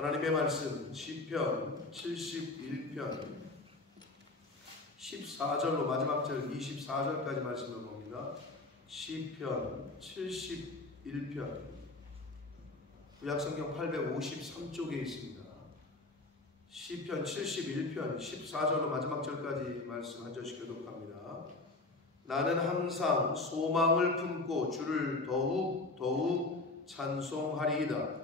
하나님의 말씀 시편 71편 14절로 마지막 절 24절까지 말씀을 봅니다. 시편 71편 구약성경 853쪽에 있습니다. 시편 71편 14절로 마지막 절까지 말씀 한 절씩 교독합니다. 나는 항상 소망을 품고 주를 더욱 찬송하리이다.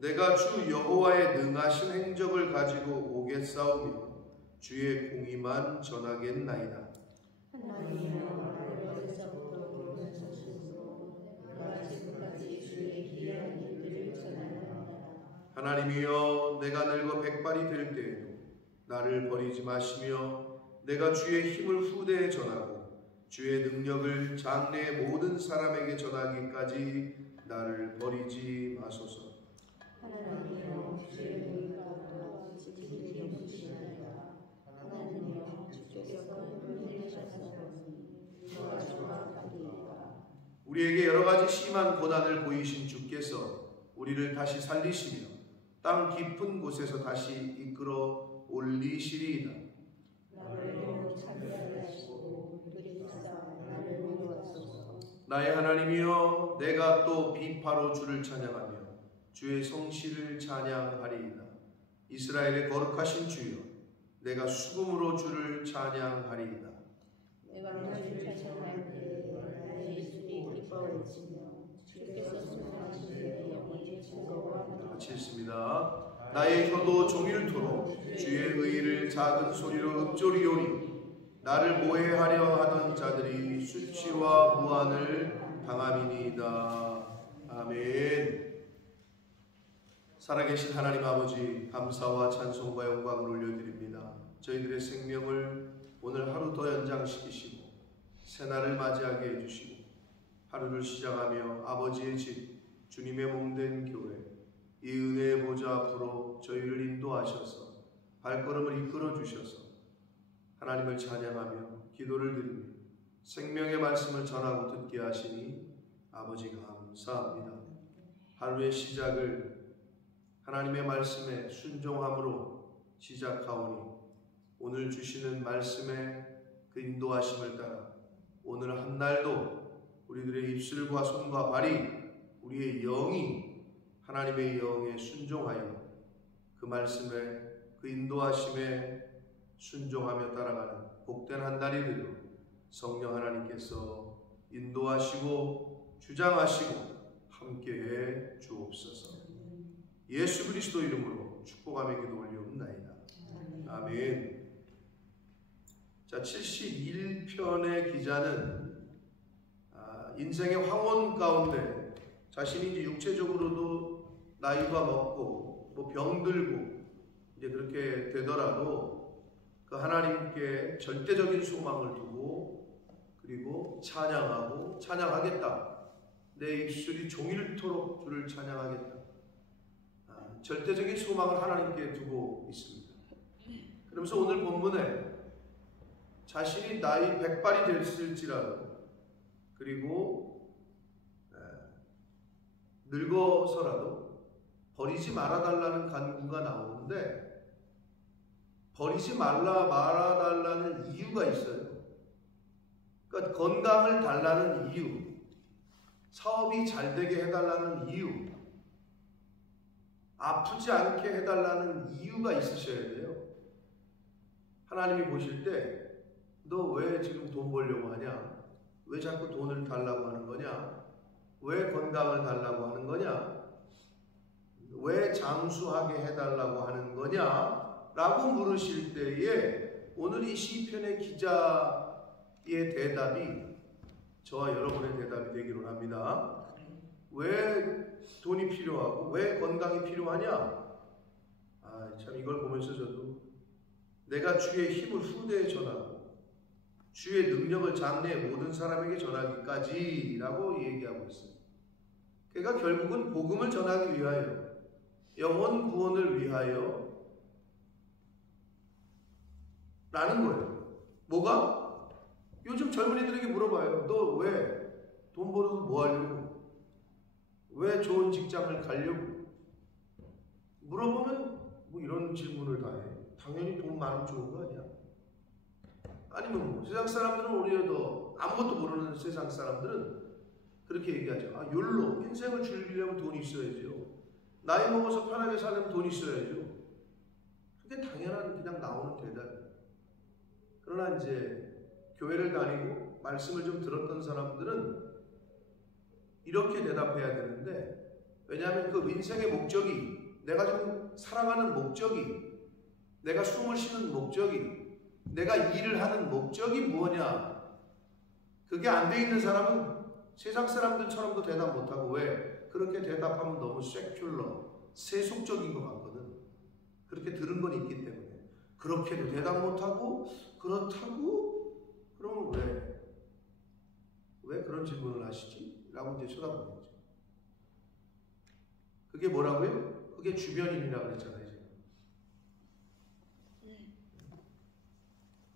내가 주 여호와의 능하신 행적을 가지고 오겠사오며 주의 공의만 전하겠나이다. 하나님이여, 내가 늙어 백발이 될 때에도 나를 버리지 마시며 내가 주의 힘을 후대에 전하고 주의 능력을 장래의 모든 사람에게 전하기까지 나를 버리지 마소서. 하나님이여, 주의 능력과 지키기 힘쓰시나이다. 하나님이여, 주께서 눈을 내셨사오니 도와주마 하리이다. 우리에게 여러 가지 심한 고난을 보이신 주께서 우리를 다시 살리시며 땅 깊은 곳에서 다시 이끌어 올리시리이다. 나를 찾게 하시고 그리스도 나를 위로하소서. 나의 하나님이여, 내가 또 비파로 주를 찬양하며 주의 성실을 찬양하리이다. 이스라엘의 거룩하신 주여, 내가 수금으로 주를 찬양하리이다. 내가 주를 찬양할 때 나의 입술이 기뻐할지며 주께서 수고하신 내 영혼이 즐거워하리라. 같이 읽습니다. 나의 혀도 종일토록 주의 의를 작은 소리로 읊조리오니 나를 모해하려 하던 자들이 수치와 무한을 당함이니이다. 아멘. 살아계신 하나님 아버지, 감사와 찬송과 영광을 올려드립니다. 저희들의 생명을 오늘 하루 더 연장시키시고 새날을 맞이하게 해주시고 하루를 시작하며 아버지의 집 주님의 몸된 교회 이 은혜의 보좌 앞으로 저희를 인도하셔서 발걸음을 이끌어 주셔서 하나님을 찬양하며 기도를 드리며 생명의 말씀을 전하고 듣게 하시니 아버지 감사합니다. 하루의 시작을 하나님의 말씀에 순종함으로 시작하오니 오늘 주시는 말씀의 그 인도하심을 따라 오늘 한 날도 우리들의 입술과 손과 발이 우리의 영이 하나님의 영에 순종하여 그 말씀에 그 인도하심에 순종하며 따라가는 복된 한 날이 되도록 성령 하나님께서 인도하시고 주장하시고 함께해 주옵소서. 예수 그리스도 이름으로 축복하며 기도 올리옵나이다. 아멘. 자, 71편의 기자는 인생의 황혼 가운데 자신이 이제 육체적으로도 나이가 먹고 뭐 병들고 이제 그렇게 되더라도 그 하나님께 절대적인 소망을 두고 그리고 찬양하겠다. 내 입술이 종일토록 주를 찬양하겠다. 절대적인 소망을 하나님께 두고 있습니다. 그러면서 오늘 본문에 자신이 나이 100발이 됐을지라도 그리고 늙어서라도 버리지 말아달라는 간구가 나오는데 버리지 말아달라는 이유가 있어요. 그러니까 건강을 달라는 이유, 사업이 잘 되게 해달라는 이유, 아프지 않게 해달라는 이유가 있으셔야 돼요. 하나님이 보실 때 너 왜 지금 돈 벌려고 하냐? 왜 자꾸 돈을 달라고 하는 거냐? 왜 건강을 달라고 하는 거냐? 왜 장수하게 해달라고 하는 거냐? 라고 물으실 때에 오늘 이 시편의 기자의 대답이 저와 여러분의 대답이 되기를 합니다. 왜 돈이 필요하고 왜 건강이 필요하냐? 참 이걸 보면서 저도 내가 주의 힘을 후대에 전하고 주의 능력을 장래의 모든 사람에게 전하기까지 라고 얘기하고 있습니다. 그러니까 결국은 복음을 전하기 위하여 영혼 구원을 위하여 라는 거예요. 뭐가? 요즘 젊은이들에게 물어봐요. 너 왜 돈 벌어서 뭐 하려고? 왜 좋은 직장을 가려고? 물어보면 뭐 이런 질문을 다 해. 당연히 돈 많으면 좋은 거 아니야? 아니면 뭐 세상 사람들은 오히려 더 아무것도 모르는 세상 사람들은 그렇게 얘기하죠. 아, 욜로 인생을 즐기려면 돈이 있어야죠. 나이 먹어서 편하게 살려면 돈이 있어야죠. 그게 당연한 그냥 나오는 대답이에요. 그러나 이제 교회를 다니고 말씀을 좀 들었던 사람들은 이렇게 대답해야 되는데, 왜냐하면 그 인생의 목적이, 내가 지금 살아가는 목적이, 내가 숨을 쉬는 목적이, 내가 일을 하는 목적이 뭐냐, 그게 안 돼 있는 사람은 세상 사람들처럼도 대답 못하고, 왜? 그렇게 대답하면 너무 세큘러, 세속적인 것 같거든. 그렇게 들은 건 있기 때문에. 그렇게도 대답 못하고, 그렇다고? 그러면 왜 그런 질문을 하시지? 라고 이제 쳐다보는 거죠. 그게 뭐라고요? 그게 주변인이라고 그랬잖아요.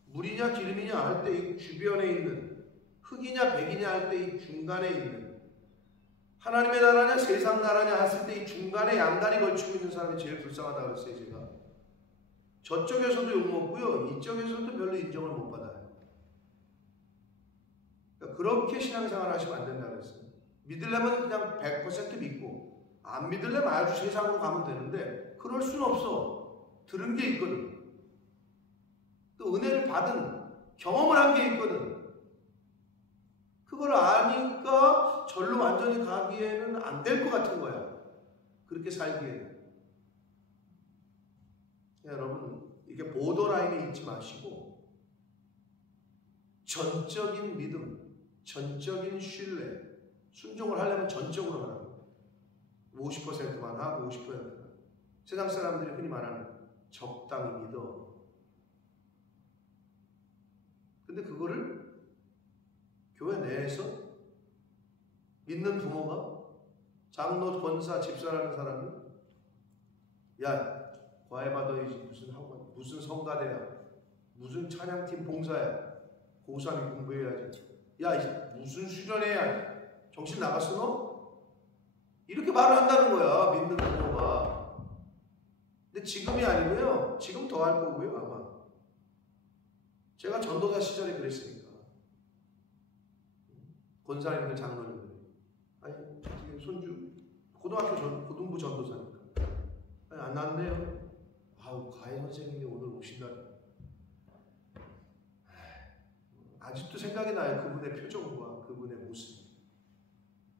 물이냐 기름이냐 할 때 이 주변에 있는, 흙이냐 백이냐 할 때 이 중간에 있는, 하나님의 나라냐 세상 나라냐 했을 때 이 중간에 양다리 걸치고 있는 사람이 제일 불쌍하다고 했어요. 제가 저쪽에서도 욕먹고요, 이쪽에서도 별로 인정을 못 받아요. 그러니까 그렇게 신앙생활 하시면 안 된다고 했어요. 믿으려면 그냥 100% 믿고, 안 믿으려면 아주 세상으로 가면 되는데 그럴 수는 없어. 들은 게 있거든. 또 은혜를 받은, 경험을 한 게 있거든. 그걸 아니까 절로 완전히 가기에는 안 될 것 같은 거야. 그렇게 살기에는. 여러분, 이게 보더라인에 있지 마시고 전적인 믿음, 전적인 신뢰, 순종을 하려면 전적으로 하라고. 50%만 하고 50%만. 세상 사람들이 흔히 말하는 적당히 믿어. 근데 그거를 교회 내에서 믿는 부모가, 장로, 권사, 집사라는 사람이, 야, 과외 받아야지, 무슨 학원, 무슨 성가대야, 무슨 찬양팀 봉사야, 고3이 공부해야지, 야, 무슨 수련회야, 정신 나갔어 너? 이렇게 말을 한다는 거야, 믿는 부모가. 근데 지금이 아니고요, 지금 더 할 거고요, 아마. 제가 전도사 시절에 그랬으니까. 권사님들, 장로님들, 아니 지금 손주 고등학교 고등부 전도사니까, 아니 안 났네요. 아우, 과외 선생님이 오늘 오신다니. 아직도 생각이 나요. 그분의 표정과 그분의 모습.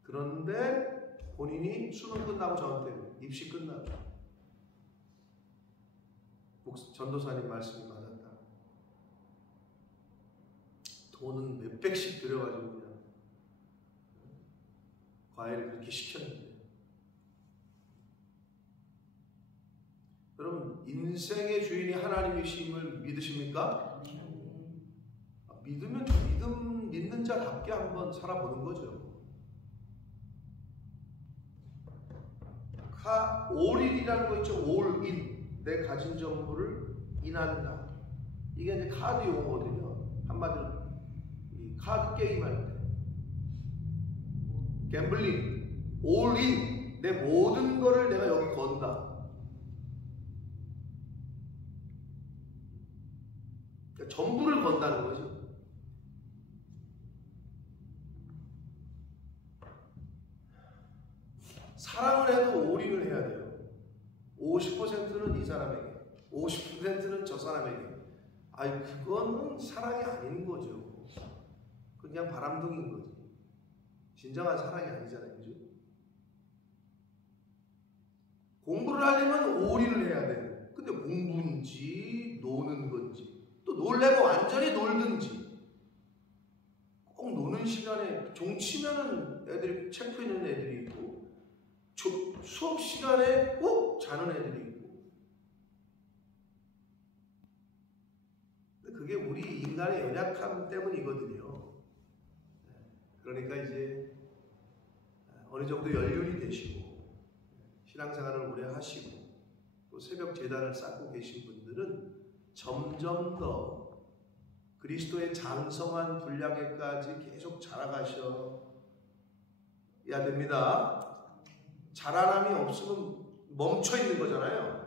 그런데 본인이 수능 끝나고 저한테, 입시 끝나고, 전도사님 말씀이 맞았다. 돈은 몇백씩 들여가지고 그냥 과외를 그렇게 시켰는데. 여러분, 인생의 주인이 하나님이심을 믿으십니까? 믿으면 믿는 자답게 한번 살아보는 거죠. 올인이라는 거 있죠. 올인. 내 가진 정보를 인한다. 이게 이제 카드 용어거든요. 한마디로 이 카드 게임 할 때. 갬블링. 올인. 내 모든 거를 내가 여기 건다. 그러니까 전부를 건다는 거죠. 사랑을 해도 올인을 해야 돼요. 50%는 이 사람에게, 50%는 저 사람에게. 아니, 그거는 사랑이 아닌 거죠. 그냥 바람둥이인 거지. 진정한 사랑이 아니잖아요. 그죠? 공부를 하려면 올인을 해야 돼. 근데 공부인지 노는 건지, 또 놀려면 완전히 놀든지. 꼭 노는 시간에 종치면은 애들이, 책 펴는 애들이 있고, 수업 시간에 꼭 자는 애들이 있고. 그게 우리 인간의 연약함 때문이거든요. 그러니까 이제 어느 정도 연륜이 되시고 신앙생활을 오래 하시고 또 새벽 제단을 쌓고 계신 분들은 점점 더 그리스도의 장성한 분량에까지 계속 자라가셔 됩니다. 자라남이 없으면 멈춰 있는 거잖아요.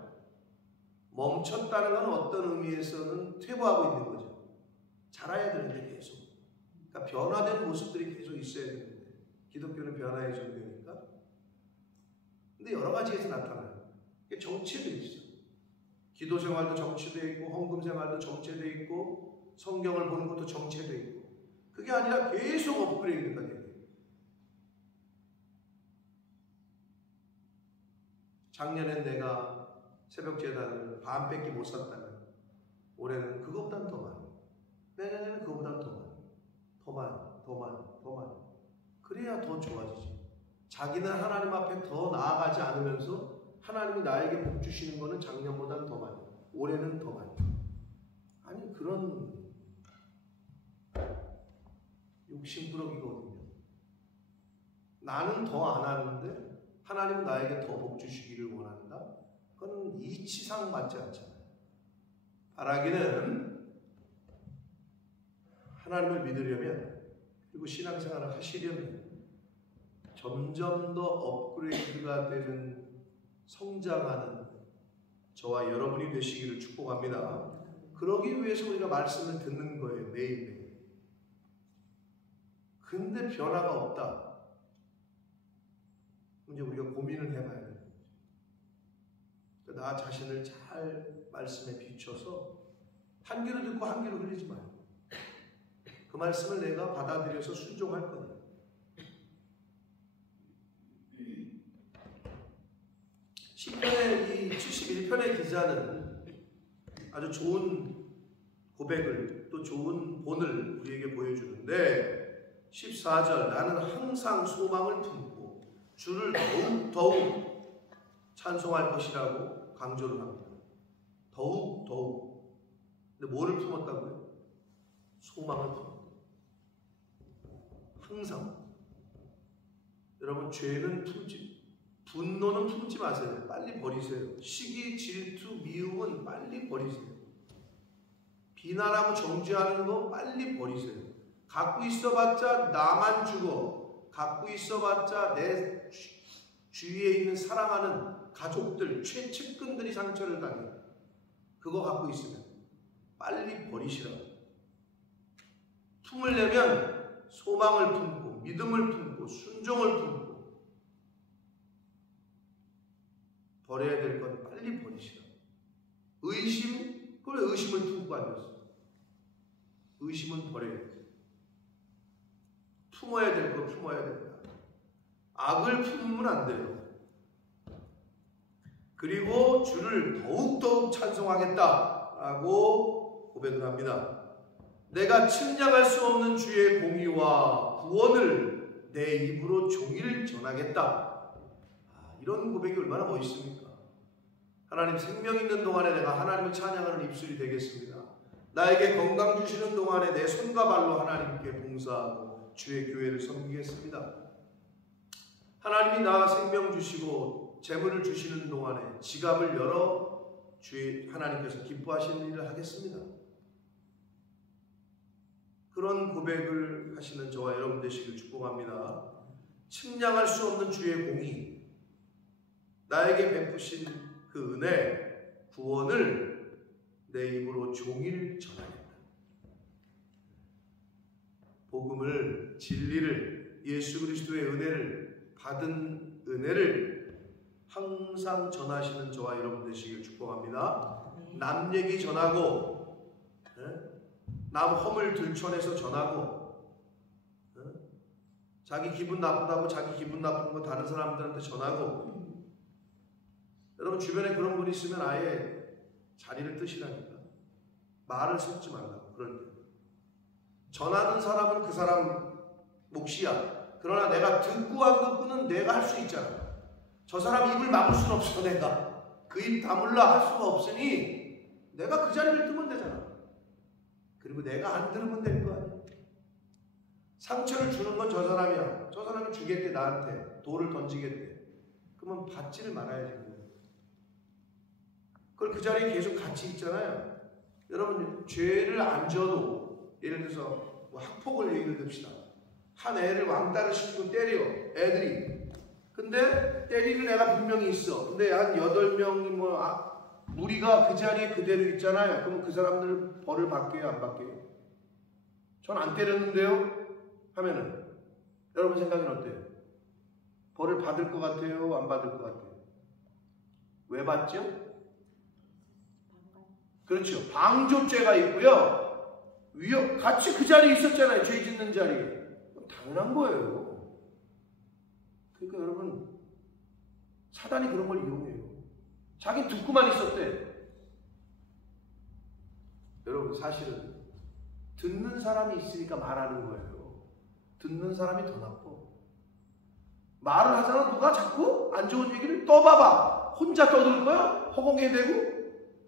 멈췄다는 건 어떤 의미에서는 퇴보하고 있는 거죠. 자라야 되는데 계속. 그러니까 변화된 모습들이 계속 있어야 되는데 기독교는 변화의 종교니까. 근데 여러 가지에서 나타나요. 정체도 있어요. 기도 생활도 정체되어 있고 헌금 생활도 정체되어 있고 성경을 보는 것도 정체되어 있고 그게 아니라 계속 업그레이드가 돼요. 작년엔 내가 새벽 제단을 반밖에 못 샀다면 올해는 그것보단 더 많이, 내년에는 그것보단 더 많이. 그래야 더 좋아지지. 자기는 하나님 앞에 더 나아가지 않으면서 하나님이 나에게 복 주시는 거는 작년보단 더 많이, 올해는 더 많이. 아니 그런 욕심부러기거든요. 나는 더 안 하는데 하나님은 나에게 더 복 주시기를 원한다? 그건 이치상 맞지 않잖아요. 바라기는 하나님을 믿으려면 그리고 신앙생활을 하시려면 점점 더 업그레이드가 되는 성장하는 저와 여러분이 되시기를 축복합니다. 그러기 위해서 우리가 말씀을 듣는 거예요. 매일매일. 근데 변화가 없다. 이제 우리가 고민을 해봐야 돼요. 나 자신을 잘 말씀에 비춰서 한 귀로 듣고 한 귀로 흘리지 마요. 그 말씀을 내가 받아들여서 순종할 거예요. 시편의 이 71편의 기자는 아주 좋은 고백을 또 좋은 본을 우리에게 보여주는데 14절 나는 항상 소망을 품고 주를 더욱 찬송할 것이라고 강조를 합니다. 더욱. 근데 뭐를 품었다고요? 소망을 품었다. 항상. 여러분 죄는 분노는 품지 마세요. 빨리 버리세요. 시기, 질투, 미움은 빨리 버리세요. 비난하고 정죄하는 거 빨리 버리세요. 갖고 있어봤자 나만 죽어. 갖고 있어봤자 내 주위에 있는 사랑하는 가족들, 최측근들이 상처를 당해. 그거 갖고 있으면 빨리 버리시라고. 품으려면 소망을 품고 믿음을 품고 순종을 품고 버려야 될 건 빨리 버리시라고. 의심, 그걸 의심을 품고 앉았어. 의심은 버려야 돼. 품어야 될 거 품어야 된다. 악을 품으면 안 돼요. 그리고 주를 더욱더욱 찬송하겠다라고 고백을 합니다. 내가 측량할 수 없는 주의 공의와 구원을 내 입으로 종일 전하겠다. 이런 고백이 얼마나 멋있습니까? 하나님 생명 있는 동안에 내가 하나님을 찬양하는 입술이 되겠습니다. 나에게 건강 주시는 동안에 내 손과 발로 하나님께 봉사하고 주의 교회를 섬기겠습니다. 하나님이 나 생명 주시고 재물을 주시는 동안에 지갑을 열어 주의 하나님께서 기뻐하시는 일을 하겠습니다. 그런 고백을 하시는 저와 여러분 되시길 축복합니다. 측량할 수 없는 주의 공의, 나에게 베푸신 그 은혜, 구원을 내 입으로 종일 전하겠다. 복음을, 진리를, 예수 그리스도의 은혜를, 받은 은혜를 항상 전하시는 저와 여러분 되시길 축복합니다. 남 얘기 전하고, 남 허물 들춰내서 전하고, 자기 기분 나쁘다고 자기 기분 나쁜 거 다른 사람들한테 전하고. 여러분 주변에 그런 분이 있으면 아예 자리를 뜨시라니까. 말을 섞지 말라고. 그럴 때 전하는 사람은 그 사람 몫이야. 그러나 내가 듣고 안 듣고는 내가 할 수 있잖아. 저 사람 입을 막을 수는 없어. 내가 그 입 다물라 할 수가 없으니 내가 그 자리를 뜨면 되잖아. 그리고 내가 안 들으면 되는 거 아니야. 상처를 주는 건 저 사람이야. 저 사람이 주겠대. 나한테 돌을 던지겠대. 그러면 받지를 말아야 되는 거예요. 그걸 그 자리에 계속 같이 있잖아요. 여러분 죄를 안 져도 예를 들어서 뭐 학폭을 얘기를 듭시다. 한 애를 왕따를 시키고 때려, 애들이. 근데 때리는 애가 분명히 있어. 근데 한 8명이 무리가 그 자리에 그대로 있잖아요. 그럼 그 사람들 벌을 받게요, 안 받게요? 전 안 때렸는데요? 하면은 여러분 생각은 어때요? 벌을 받을 것 같아요? 안 받을 것 같아요? 왜 받죠? 그렇죠. 방조죄가 있고요. 같이 그 자리에 있었잖아요. 죄 짓는 자리에. 당연한 거예요. 그러니까 여러분, 사단이 그런 걸 이용해요. 자기 듣고만 있었대. 여러분, 사실은 듣는 사람이 있으니까 말하는 거예요. 듣는 사람이 더 나빠. 말을 하잖아. 누가 자꾸 안 좋은 얘기를 떠봐봐. 혼자 떠들 거야? 허공에 대고?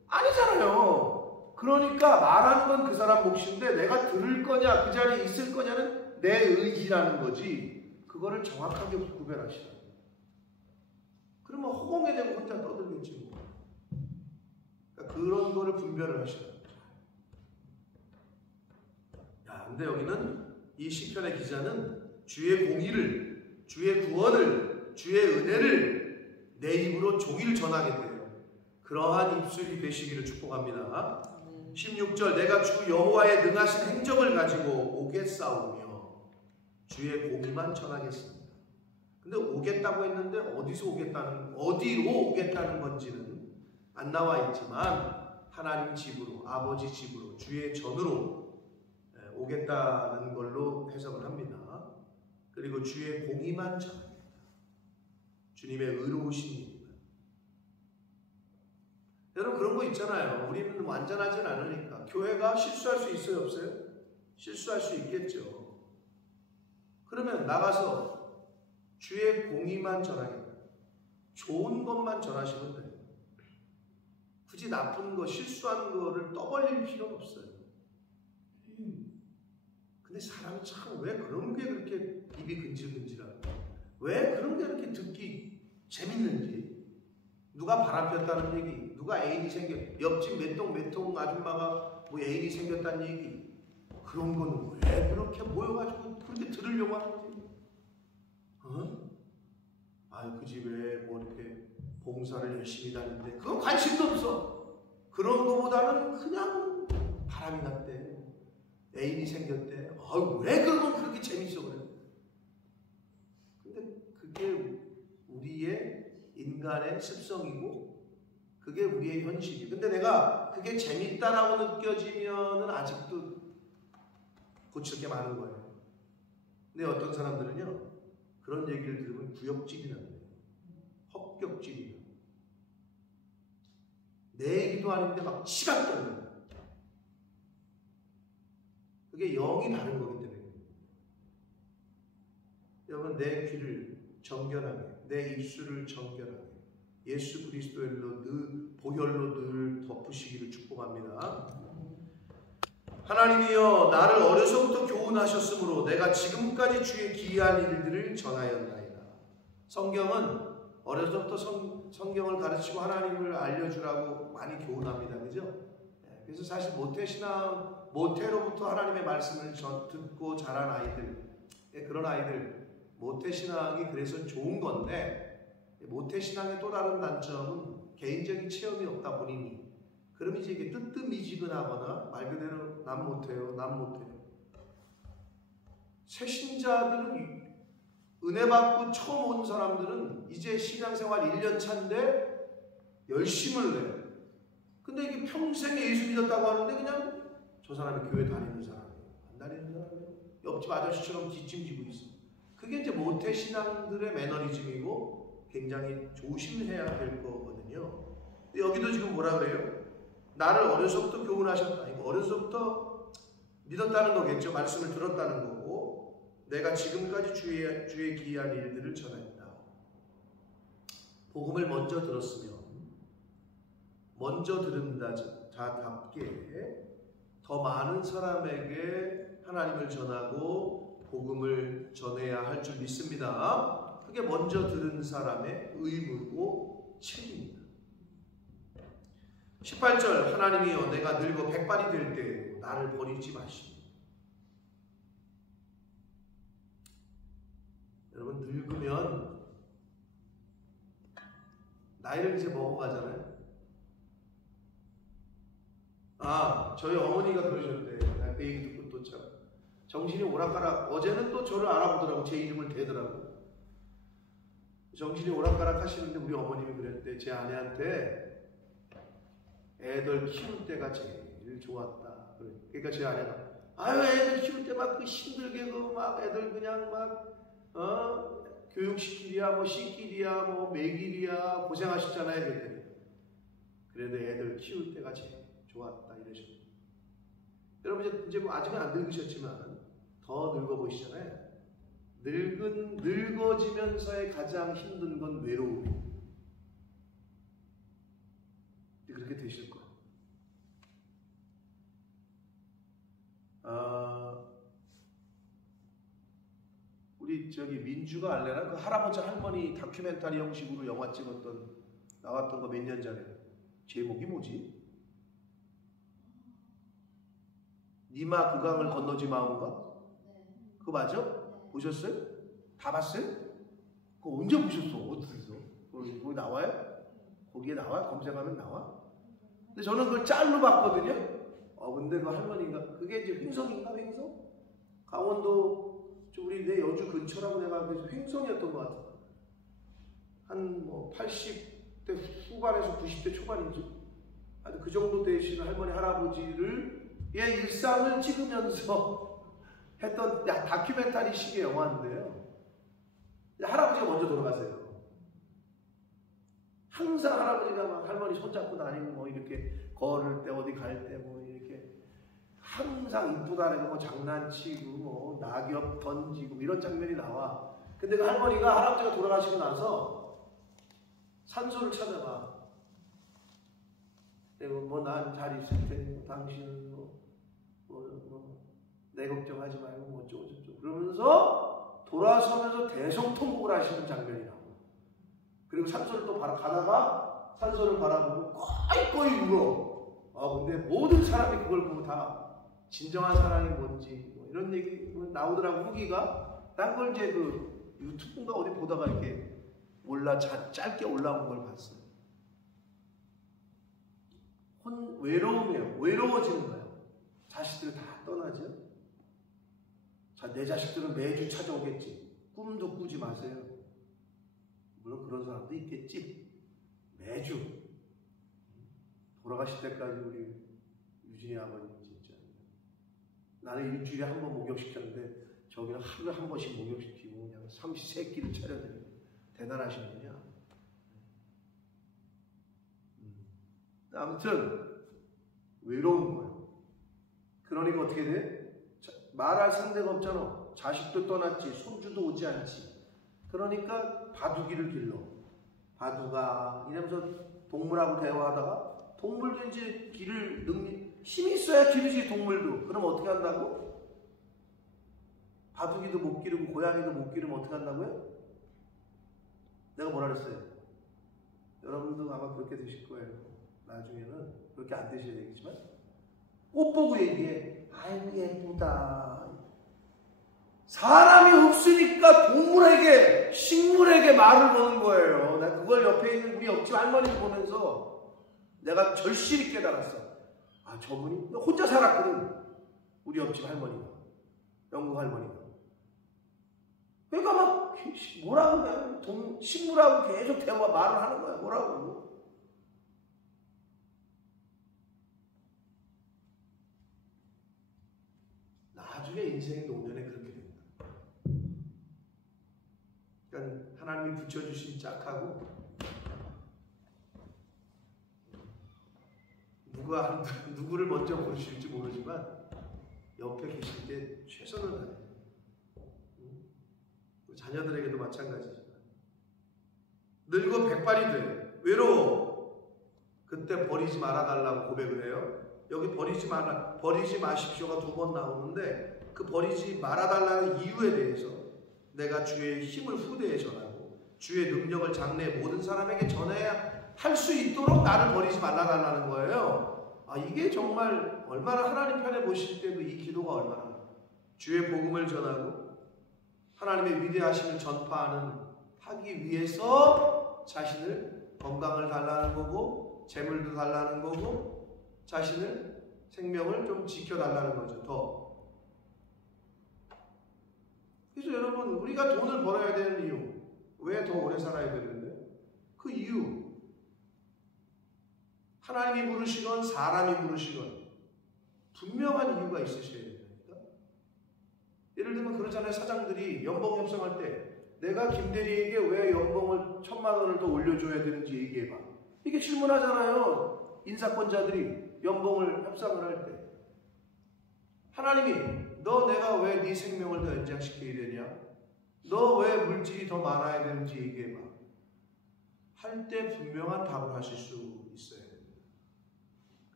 아니잖아요. 그러니까 말하는 건 그 사람 몫인데 내가 들을 거냐 그 자리에 있을 거냐는 내 의지라는 거지. 그거를 정확하게 구별하시라. 그러면 허공에 대고 혼자 떠들겠지 뭐. 그러니까 그런 거를 분별을 하시라. 야, 근데 여기는 이 시편의 기자는 주의 공의를, 주의 구원을, 주의 은혜를 내 입으로 종일 전하게 돼요. 그러한 입술이 되시기를 축복합니다. 16절 내가 주 여호와의 능하신 행적을 가지고 오겠사오며 주의 공의만 전하겠습니다. 근데 오겠다고 했는데 어디로 오겠다는 건지는 안 나와 있지만 하나님 집으로, 아버지 집으로, 주의 전으로 오겠다는 걸로 해석을 합니다. 그리고 주의 공의만 전합니다. 주님의 의로우신 일. 여러분 그런 거 있잖아요. 우리는 완전하진 않으니까. 교회가 실수할 수 있어요, 없어요? 실수할 수 있겠죠. 그러면 나가서 주의 공의만 전하겠다. 좋은 것만 전하시면 돼요. 굳이 나쁜 거, 실수한 거를 떠벌릴 필요는 없어요. 근데 사람이 참 왜 그런 게 그렇게 입이 근질근질할까? 왜 그런 게 그렇게 듣기 재밌는지. 누가 바람 폈다는 얘기, 누가 애인이 옆집 몇 동 아줌마가 뭐 애인이 생겼다는 얘기, 그런 거는 왜 그렇게 모여가지고 그렇게 들으려고 하는지. 그 집에 뭐 이렇게 봉사를 열심히 다니는데 그건 관심도 없어. 그런 거보다는 그냥 바람이 났대, 애인이 생겼대. 왜 그건 그렇게 재밌어 그래? 근데 그게 우리의 인간의 습성이고 그게 우리의 현실이에요. 근데 내가 그게 재밌다라고 느껴지면은 아직도 고칠 게 많은 거예요. 근데 어떤 사람들은요, 그런 얘기를 들으면 구역질이라는 거예요. 헛격질이에요. 내 얘기도 아닌데 막 치가 떨려요. 그게 영이 다른 거기 때문에. 여러분, 내 귀를 정결하게, 내 입술을 정결하게 예수 그리스도의 보혈로 늘 덮으시기를 축복합니다. 하나님이여, 나를 어려서부터 교훈하셨으므로 내가 지금까지 주의 기이한 일들을 전하였나이다. 성경은 어려서부터 성경을 가르치고 하나님을 알려주라고 많이 교훈합니다. 그죠? 그래서 사실 모태로부터 하나님의 말씀을 듣고 자란 아이들, 그런 아이들, 모태신앙이 그래서 좋은 건데, 모태신앙의 또 다른 단점은 개인적인 체험이 없다 보니, 그럼 이제 이게 뜨뜻미지근하거나 말 그대로 난 못해요. 새신자들은, 은혜 받고 처음 온 사람들은 이제 신앙생활 1년 차인데 열심을 내요. 근데 이게 평생에 예수 믿었다고 하는데 그냥 저 사람이 교회 다니는 사람이에요. 안 다니는 사람이에요. 옆집 아저씨처럼 뒷짐지고 있어. 그게 이제 모태신앙들의 매너리즘이고 굉장히 조심해야 될 거거든요. 근데 여기도 지금 뭐라 그래요? 나를 어려서부터 교훈하셨다. 이거 어려서부터 믿었다는 거겠죠. 말씀을 들었다는 거고, 내가 지금까지 주의 기이한 일들을 전했다. 복음을 먼저 들었으면 먼저 들은 자답게 더 많은 사람에게 하나님을 전하고 복음을 전해야 할 줄 믿습니다. 그게 먼저 들은 사람의 의무고 책임입니다. 18절 하나님이여, 내가 늙어 백발이 될 때 나를 버리지 마시고. 여러분 늙으면 나이를 이제 먹어가잖아요. 저희 어머니가 그러셨대요. 그 얘기 듣고 또 참 정신이 오락가락. 어제는 또 저를 알아보더라고. 제 이름을 대더라고. 정신이 오락가락 하시는데 우리 어머님이 그랬대. 제 아내한테 애들 키울 때가 제일 좋았다. 그러니까 제 아내가 애들 키울 때 막 그 힘들게 그 막 애들 그냥 막 교육시키랴 뭐 씻기랴 뭐 먹이랴 고생하셨잖아요. 그랬더니 그래도 애들 키울 때가 제일 좋았다 이러셨어요. 여러분 이제 뭐 아직은 안 늙으셨지만 더 늙어 보이시잖아요. 늙어지면서의 가장 힘든 건 외로움이에요. 그렇게 되실 거예요. 우리 저기 민주가 알래나 그 할아버지 할머니 다큐멘터리 형식으로 영화 찍었던 나왔던 거 몇 년 전에 제목이 뭐지? 니마 그 강을 건너지 마온가? 그거 맞아? 보셨어요? 다 봤어요? 그거 언제 보셨어? 어디서? 거기 나와요? 거기에 나와? 검색하면 나와? 근데 저는 그걸 짤로 봤거든요. 근데 그 할머니가 그게 이제 횡성인가? 횡성? 강원도 우리 내 여주 근처라고 내가 그래서 횡성이었던 것 같아. 한 뭐 80대 후반에서 90대 초반인지 그 정도 되시는 할머니 할아버지를 일상을 찍으면서 했던 다큐멘터리 식의 영화인데요. 할아버지가 먼저 돌아가세요. 항상 할아버지가 막 할머니 손잡고 다니고 뭐 이렇게 걸을 때 어디 갈 때 뭐 이렇게 항상 이쁘다는 거 장난치고 뭐 낙엽 던지고 이런 장면이 나와. 근데 그 할머니가 할아버지가 돌아가시고 나서 산소를 찾아봐. 뭐 난 잘 있을 테니 당신은 내 걱정하지 말고 뭐 어쩌고저쩌고 그러면서 돌아서면서 대성통곡을 하시는 장면이 나와. 그리고 산소를 또 가다가 산소를 바라보고 꺼이 울어. 근데 모든 사람이 그걸 보고 다 진정한 사랑이 뭔지 뭐 이런 얘기 나오더라고. 후기가. 난 그걸 이제 그 유튜브인가 어디 보다가 이렇게 짧게 올라온 걸 봤어요. 외로움이에요. 외로워지는 거예요. 자식들 다 떠나죠. 내 자식들은 매주 찾아오겠지. 꿈도 꾸지 마세요. 물론 그런 사람도 있겠지. 매주 돌아가실 때까지 우리 유진이 아버님 진짜 나는 일주일에 한 번 목욕시켰는데 저기는 하루에 한 번씩 목욕시키고 그냥 삼시세끼를 차려드리고 대단하신 분이야. 아무튼 외로운 거예요. 그러니까 어떻게 돼? 말할 상대가 없잖아. 자식도 떠났지, 손주도 오지 않지. 그러니까 바둑이를 길러. 바둑아 이러면서 동물하고 대화하다가 동물도 이제 기를 힘이 있어야 기르지. 동물도. 그럼 어떻게 한다고? 바둑이도 못 기르고 고양이도 못 기르면 어떻게 한다고요? 내가 뭐라 그랬어요? 여러분도 아마 그렇게 되실 거예요. 나중에는 그렇게 안 되셔야 되겠지만 꽃 보고 얘기해. 아이고 예쁘다. 사람이 없으니까 동물에게 식물에게 말을 거는 거예요. 나 그걸 옆에 있는 우리 옆집 할머니를 보면서 내가 절실히 깨달았어. 저분이 혼자 살았거든. 우리 옆집 할머니가, 영국 할머니가. 그러니까 막 뭐라고 그냥 식물하고 계속 대화 말을 하는 거야. 뭐라고? 나중에 인생의 노년에 그렇게 됩니다. 그러니까 하나님이 붙여주신 짝하고 누구를 먼저 보실지 모르지만 옆에 계실 때 최선을 다해요. 자녀들에게도 마찬가지지만 늙어 백발이 돼. 외로워. 그때 버리지 말아달라고 고백을 해요. 여기 버리지 마십시오가 2번 나오는데 그 버리지 말아달라는 이유에 대해서 내가 주의 힘을 후대에 전하고 주의 능력을 장래의 모든 사람에게 전해야 할 수 있도록 나를 버리지 말아달라는 거예요. 이게 정말 얼마나 하나님 편에 보실 때도 이 기도가 얼마나 주의 복음을 전하고 하나님의 위대하심을 하기 위해서 자신을 건강을 달라는 거고 재물도 달라는 거고 자신을 생명을 좀 지켜달라는 거죠. 더. 그래서 여러분 우리가 돈을 벌어야 되는 이유, 왜 더 오래 살아야 되는데? 그 이유, 하나님이 부르시건 사람이 부르시건 분명한 이유가 있으셔야 됩니다. 예를 들면 그러잖아요. 사장들이 연봉 협상할 때 내가 김대리에게 왜 연봉을 1,000만 원을 더 올려줘야 되는지 얘기해봐. 이게 질문하잖아요. 인사권자들이 연봉을 협상을 할 때. 하나님이 너 내가 왜 네 생명을 더 연장시켜야 되냐? 너 왜 물질이 더 많아야 되는지 얘기해봐. 할 때 분명한 답을 하실 수 있어야 됩니다.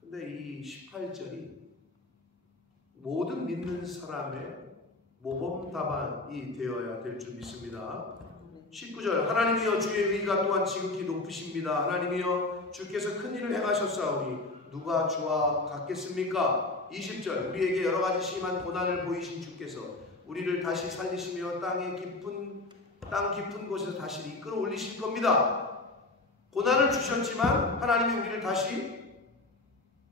근데 이 18절이 모든 믿는 사람의 모범 답안이 되어야 될 줄 믿습니다. 19절 하나님이여 주의 위가 또한 지극히 높으십니다. 하나님이여 주께서 큰 일을 행하셨사오니 누가 주와 같겠습니까? 20절 우리에게 여러 가지 심한 고난을 보이신 주께서 우리를 다시 살리시며 땅 깊은 곳에서 다시 이끌어 올리실 겁니다. 고난을 주셨지만 하나님이 우리를 다시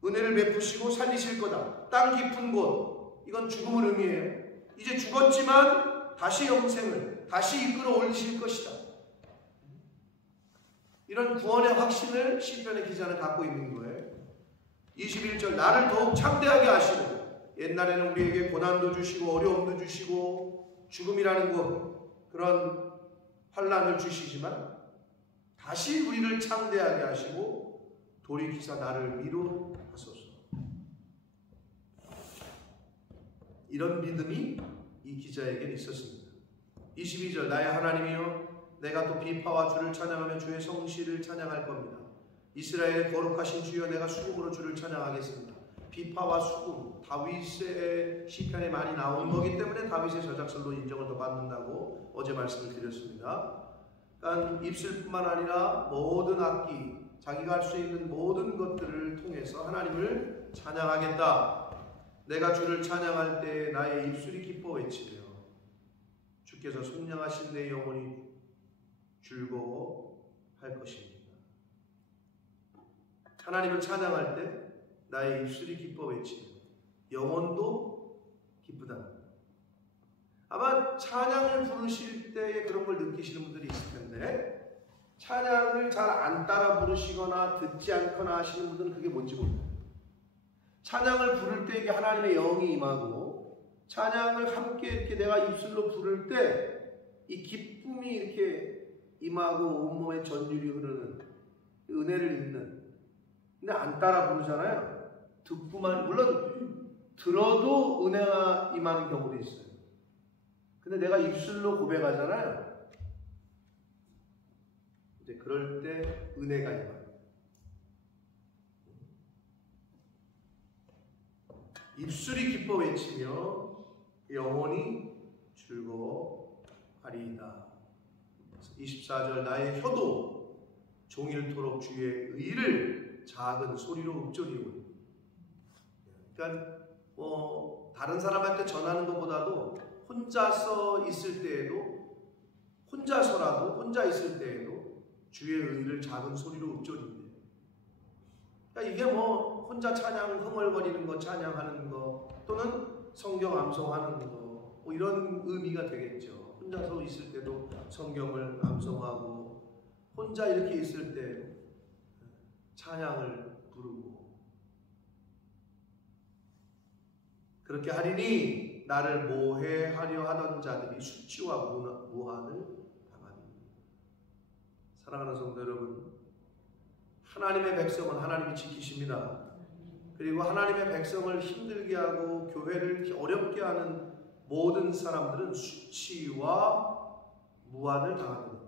은혜를 베푸시고 살리실 거다. 땅 깊은 곳, 이건 죽음을 의미해요. 이제 죽었지만 다시 영생을 다시 이끌어 올리실 것이다. 이런 구원의 확신을 시편의 기자는 갖고 있는 거예요. 21절 나를 더욱 창대하게 하시고 옛날에는 우리에게 고난도 주시고 어려움도 주시고 죽음이라는 그런 환난을 주시지만 다시 우리를 창대하게 하시고 돌이키사 나를 위로하소서. 이런 믿음이 이 기자에게 있었습니다. 22절 나의 하나님이여 내가 또 비파와 주를 찬양하며 주의 성실을 찬양할 겁니다. 이스라엘의 거룩하신 주여 내가 수금으로 주를 찬양하겠습니다. 비파와 수금, 다윗의 시편에 많이 나오는 거기 때문에 다윗의 저작설로 인정을 더 받는다고 어제 말씀을 드렸습니다. 그러니까 입술뿐만 아니라 모든 악기, 자기가 할 수 있는 모든 것들을 통해서 하나님을 찬양하겠다. 내가 주를 찬양할 때 나의 입술이 기뻐 외치며 주께서 속량하신 내 영혼이 즐거워할 것입니다. 하나님을 찬양할 때 나의 입술이 기뻐 외치며 영혼도 기쁘다. 아마 찬양을 부르실 때에 그런 걸 느끼시는 분들이 있을 텐데 찬양을 잘 안 따라 부르시거나 듣지 않거나 하시는 분들은 그게 뭔지 모릅니다. 찬양을 부를 때 이게 하나님의 영이 임하고 찬양을 함께 이렇게 내가 입술로 부를 때 이 기쁨이 이렇게 임하고 온몸에 전율이 흐르는 은혜를 입는. 근데 안 따라 부르잖아요. 듣고만, 물론 들어도 은혜가 임하는 경우도 있어요. 근데 내가 입술로 고백하잖아요. 이제 그럴 때 은혜가 임해요. 입술이 기뻐 외치며 영혼이 즐거워하리이다. 24절 나의 혀도 종일토록 주의 의를 작은 소리로 읊조리오니. 그러니까 다른 사람한테 전하는 것보다도 혼자서 있을 때에도 혼자 있을 때에도 주의 의를 작은 소리로 읊조린대. 그러니까 이게 혼자 찬양 흥얼거리는 거, 찬양하는 거, 또는 성경 암송하는 거, 이런 의미가 되겠죠. 혼자서 있을 때도 성경을 암송하고, 혼자 이렇게 있을 때 찬양을 부르고. 그렇게 하리니 나를 모해하려 하던 자들이 수치와 무한을 당하리니. 사랑하는 성도 여러분, 하나님의 백성은 하나님이 지키십니다. 그리고 하나님의 백성을 힘들게 하고 교회를 어렵게 하는 모든 사람들은 수치와 무한을 당합니다.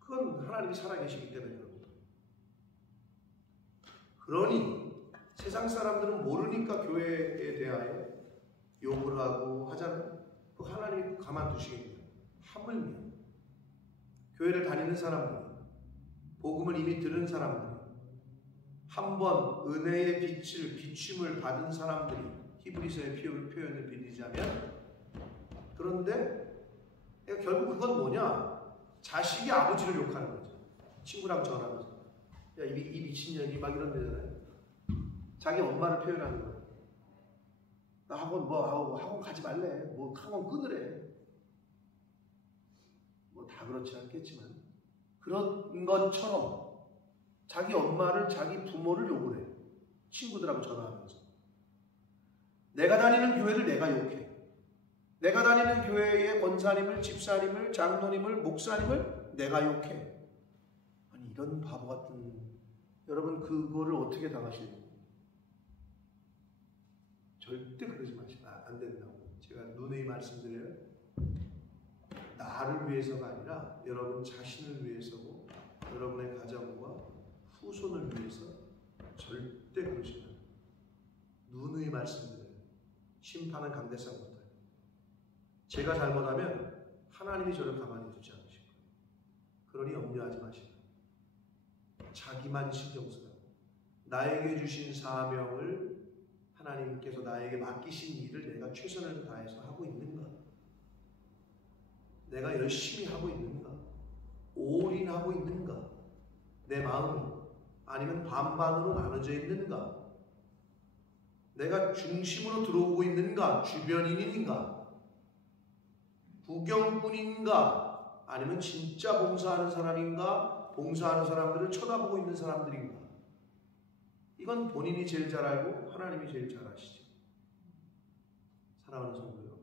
그건 하나님이 살아계시기 때문에 그럽니다. 그러니 세상 사람들은 모르니까 교회에 대하여 욕을 하고 하잖아요. 그 하나님이 가만두시겠냐. 하물며 교회를 다니는 사람들, 복음을 이미 들은 사람들, 한번 은혜의 비춤을 받은 사람들이, 히브리서의 표현을 빌리자면, 그런데 그러니까 결국 그건 뭐냐? 자식이 아버지를 욕하는 거죠. 친구랑 전화하면서. 야, 이 미친년이 막 이런 데잖아요. 자기 엄마를 표현하는 거예요. 나 학원 학원 가지 말래. 뭐 학원 끊으래. 뭐 다 그렇지 않겠지만 그런 것처럼 자기 엄마를, 자기 부모를 욕을 해요. 친구들하고 전화하면서. 내가 다니는 교회를 내가 욕해. 내가 다니는 교회의 권사님을, 집사님을, 장로님을, 목사님을 내가 욕해. 아니 이런 바보 같은, 여러분 그거를 어떻게 당하시려고? 절대 그러지 마시고 안 된다고. 제가 누누이 말씀드려요. 나를 위해서가 아니라 여러분 자신을 위해서고 여러분의 가정과 후손을 위해서 절대 그러시면 안 돼요. 누누이 말씀드려요. 심판은 강대상 못해요. 제가 잘못하면 하나님이 저를 가만히 두지 않으실 거예요. 그러니 염려하지 마시고 자기만 신경 쓰라고. 나에게 주신 사명을, 하나님께서 나에게 맡기신 일을 내가 최선을 다해서 하고 있는가? 내가 열심히 하고 있는가? 올인하고 있는가? 내 마음이 아니면 반반으로 나눠져 있는가? 내가 중심으로 들어오고 있는가? 주변인인가? 구경꾼인가? 아니면 진짜 봉사하는 사람인가? 봉사하는 사람들을 쳐다보고 있는 사람들인가? 이건 본인이 제일 잘 알고 하나님이 제일 잘 아시죠. 사랑하는 성도요,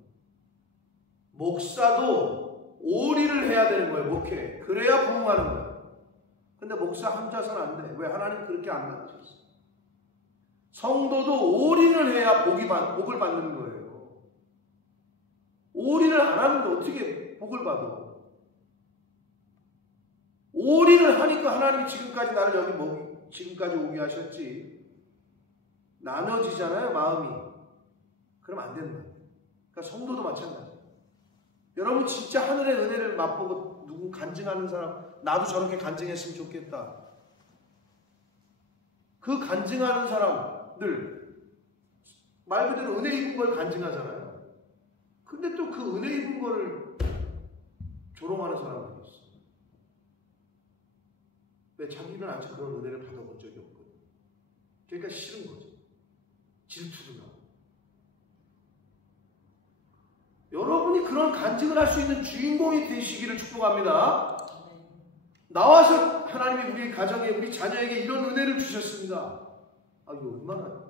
목사도 올인을 해야 되는 거예요. 목회. 그래야 부흥하는 거예요. 근데 목사 혼자서는 안 돼. 왜? 하나님 그렇게 안 만드셨어. 성도도 올인을 해야 복을 받는 거예요. 올인을 안 하는데 어떻게 복을 받아? 올인을 하니까 하나님이 지금까지 나를 여기 지금까지 오게 하셨지. 나눠지잖아요, 마음이. 그럼 안 된다. 그러니까 성도도 마찬가지예요. 여러분 진짜 하늘의 은혜를 맛보고 누구 간증하는 사람, 나도 저렇게 간증했으면 좋겠다. 그 간증하는 사람들 말 그대로 은혜 입은 걸 간증하잖아요. 근데 또 그 은혜 입은 거를 조롱하는 사람들이 있어. 왜? 자기는 아직 그런 은혜를 받아본 적이 없거든. 그러니까 싫은 거죠. 질투도 나고. 여러분이 그런 간증을 할 수 있는 주인공이 되시기를 축복합니다. 나와서 하나님이 우리 가정에, 우리 자녀에게 이런 은혜를 주셨습니다. 아, 이거 얼마나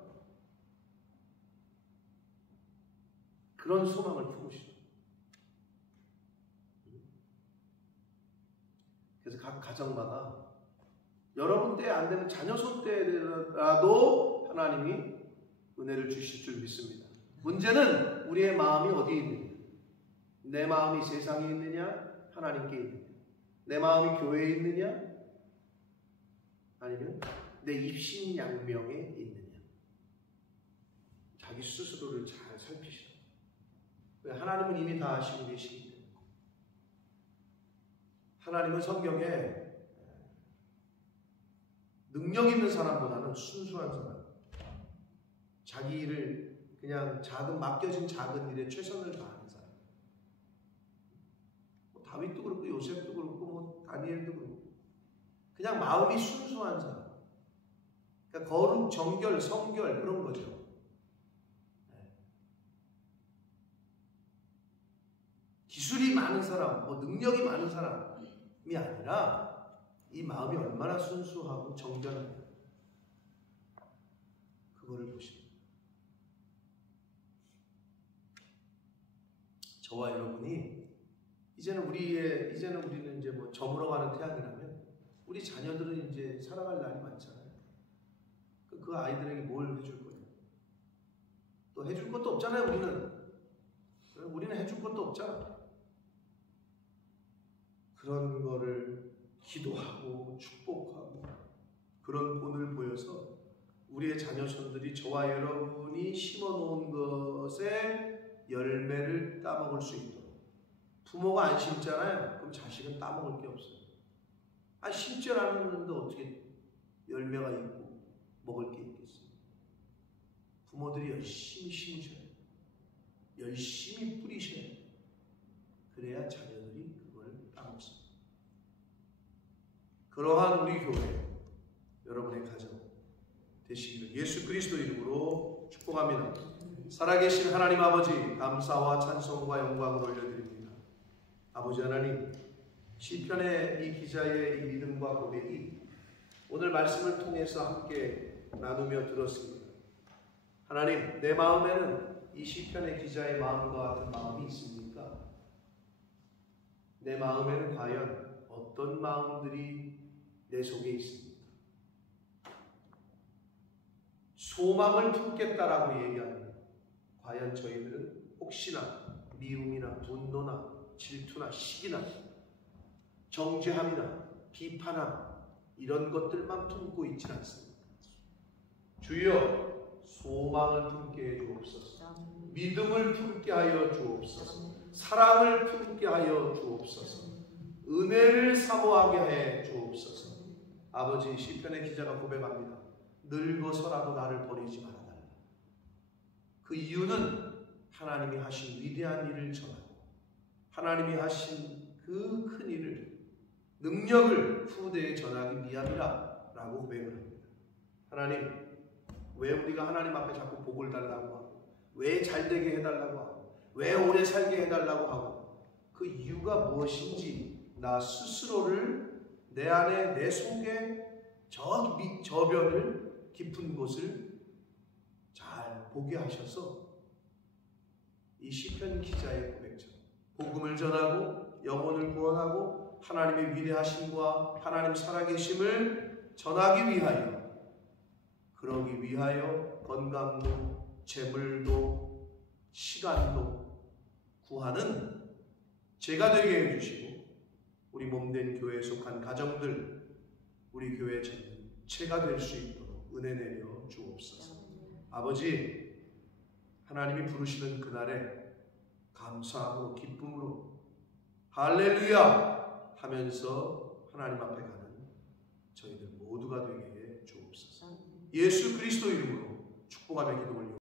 그런 소망을 품으시죠. 그래서 각 가정마다 여러분 때 안 되면 자녀 손 때라도 하나님이 은혜를 주실 줄 믿습니다. 문제는 우리의 마음이 어디에 있느냐. 내 마음이 세상에 있느냐, 하나님께 있느냐. 내 마음이 교회에 있느냐, 아니면 내 입신양명에 있느냐. 자기 스스로를 잘 살피시라. 왜? 하나님은 이미 다 아시고 계시기 때문에. 하나님은 성경에 능력 있는 사람보다는 순수한 사람, 자기 일을 그냥 맡겨진 작은 일에 최선을 다하는 사람. 뭐 다윗도 그렇고 요셉도 그렇고 뭐 다니엘도 그렇고 그냥 마음이 순수한 사람. 그러니까 거룩, 정결, 성결 그런 거죠. 기술이 많은 사람, 뭐 능력이 많은 사람이 아니라 이 마음이 얼마나 순수하고 정결하냐, 그거를 보십니다. 저와 여러분이 이제는 우리는 이제 뭐 저물어가는 태양이라면 우리 자녀들은 이제 살아갈 날이 많잖아요. 그 아이들에게 뭘 해줄 거예요? 또 해줄 것도 없잖아요. 우리는 해줄 것도 없잖아. 그런 거를 기도하고 축복하고 그런 본을 보여서 우리의 자녀손들이 저와 여러분이 심어놓은 것에 열매를 따먹을 수 있도록. 부모가 안 심잖아요. 그럼 자식은 따먹을 게 없어요. 심지 않았는데 어떻게 열매가 있고 먹을 게 있겠어요. 부모들이 열심히 심으셔야 돼요. 열심히 뿌리셔야 돼요. 그래야 자녀들이 그걸 따먹습니다. 그러한 우리 교회, 여러분의 가정 되시기를 예수 그리스도 이름으로 축복합니다. 살아계신 하나님 아버지, 감사와 찬송과 영광을 올려드립니다. 아버지 하나님, 시편의 이 기자의 이 믿음과 고백이 오늘 말씀을 통해서 함께 나누며 들었습니다. 하나님, 내 마음에는 이 시편의 기자의 마음과 같은 마음이 있습니까? 내 마음에는 과연 어떤 마음들이 내 속에 있습니까? 소망을 품겠다라고 얘기합니다. 과연 저희들은 혹시나 미움이나 분노나 질투나 시기나 정죄함이나 비판함 이런 것들만 품고 있지 않습니다. 주여, 소망을 품게 해 주옵소서. 믿음을 품게 하여 주옵소서. 사랑을 품게 하여 주옵소서. 은혜를 사모하게 해 주옵소서. 아버지, 시편의 기자가 고백합니다. 늙어서라도 나를 버리지 말아달라. 그 이유는 하나님이 하신 위대한 일을 전하고 하나님이 하신 그 큰 일을, 능력을 후대에 전하기 위함이라 라고 고백을 합니다. 하나님, 왜 우리가 하나님 앞에 자꾸 복을 달라고 하고, 왜 잘되게 해달라고 하고, 왜 오래 살게 해달라고 하고, 그 이유가 무엇인지 나 스스로를, 내 안에 내 속에 저변을, 깊은 곳을 잘 보게 하셔서 이 시편 기자의 고백처럼 복음을 전하고 영혼을 구원하고 하나님의 위대하심과 하나님 살아계심을 전하기 위하여, 그러기 위하여 건강도 재물도 시간도 구하는 제가 되게 해주시고, 우리 몸된 교회에 속한 가정들, 우리 교회 전체가 될 수 있도록 은혜 내려 주옵소서. 아버지, 하나님이 부르시는 그날에 감사하고 기쁨으로 할렐루야 하면서 하나님 앞에 가는 저희들 모두가 되게 해 주옵소서. 예수 그리스도 이름으로 축복하며 기도 올려